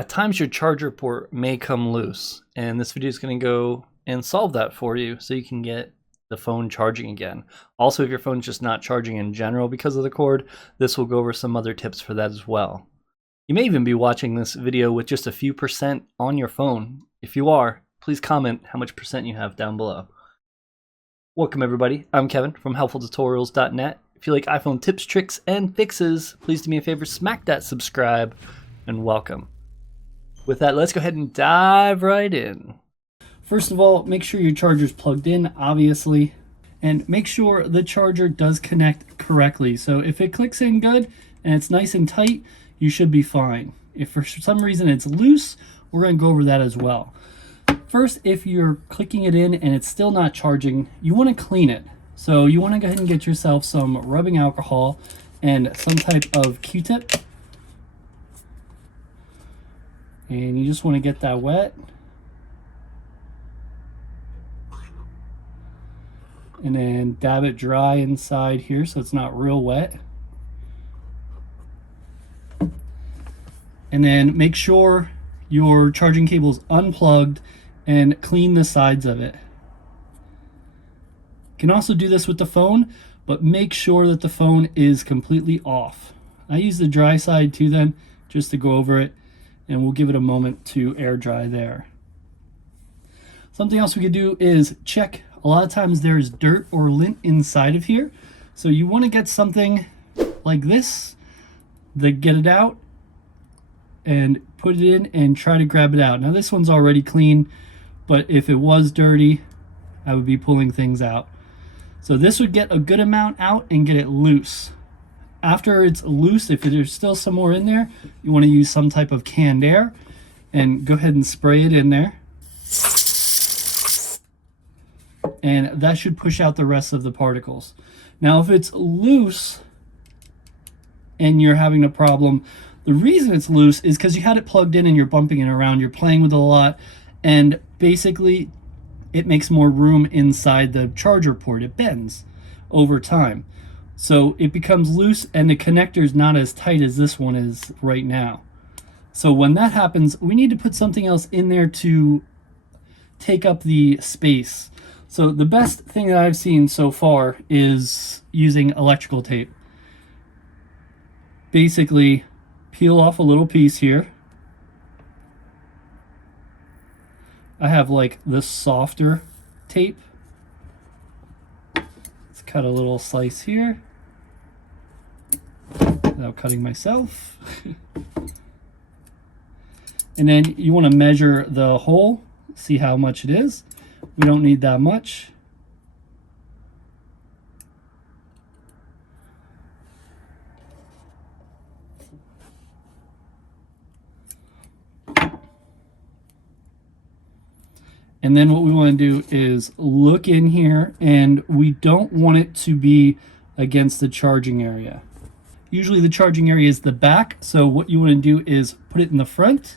At times your charger port may come loose, and this video is going to go and solve that for you so you can get the phone charging again. Also, if your phone's just not charging in general because of the cord, this will go over some other tips for that as well. You may even be watching this video with just a few percent on your phone. If you are, please comment how much percent you have down below. Welcome everybody, I'm Kevin from helpfultutorials.net. If you like iPhone tips, tricks, and fixes, please do me a favor, smack that subscribe, and welcome. With that, let's go ahead and dive right in. First of all, make sure your charger's plugged in, obviously, and make sure the charger does connect correctly. So if it clicks in good and it's nice and tight, you should be fine. If for some reason it's loose, we're going to go over that as well. First, if you're clicking it in and it's still not charging, you want to clean it. So you want to go ahead and get yourself some rubbing alcohol and some type of Q-tip. And you just want to get that wet. And then dab it dry inside here so it's not real wet. And then make sure your charging cable is unplugged and clean the sides of it. You can also do this with the phone, but make sure that the phone is completely off. I use the dry side too then, just to go over it, and we'll give it a moment to air dry there. Something else we could do is check. A lot of times there's dirt or lint inside of here, so you want to get something like this, get it out and put it in and try to grab it out. Now this one's already clean, but if it was dirty, I would be pulling things out. So this would get a good amount out and get it loose. After it's loose, if there's still some more in there, you want to use some type of canned air and go ahead and spray it in there. And that should push out the rest of the particles. Now, if it's loose and you're having a problem, the reason it's loose is because you had it plugged in and you're bumping it around, you're playing with it a lot, and basically it makes more room inside the charger port. It bends over time. So it becomes loose and the connector is not as tight as this one is right now. So when that happens, we need to put something else in there to take up the space. So the best thing that I've seen so far is using electrical tape. Basically, peel off a little piece here. I have like the softer tape. Let's cut a little slice here without cutting myself. And then you want to measure the hole, see how much it is. We don't need that much. And then what we want to do is look in here, and we don't want it to be against the charging area. Usually the charging area is the back, so what you want to do is put it in the front.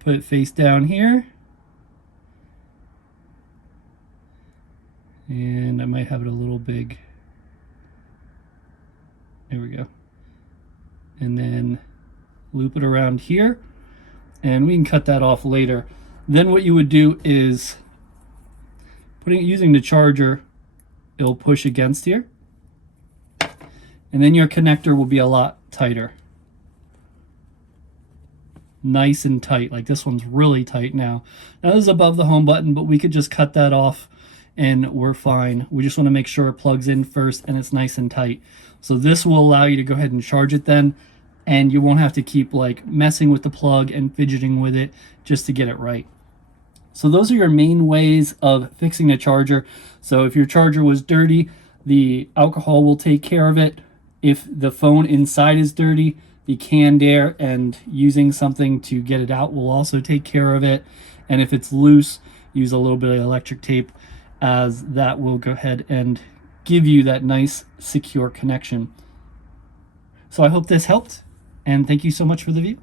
Put it face down here. And I might have it a little big. There we go. And then loop it around here, and we can cut that off later. Then what you would do is using the charger, it'll push against here, and then your connector will be a lot tighter. Nice and tight, like this one's really tight now. Now this is above the home button, but we could just cut that off and we're fine. We just want to make sure it plugs in first and it's nice and tight. So this will allow you to go ahead and charge it then, and you won't have to keep like messing with the plug and fidgeting with it just to get it right. So those are your main ways of fixing a charger. So if your charger was dirty, the alcohol will take care of it. If the phone inside is dirty, the canned air and using something to get it out will also take care of it. And if it's loose, use a little bit of electric tape, as that will go ahead and give you that nice secure connection. So I hope this helped, and thank you so much for the view.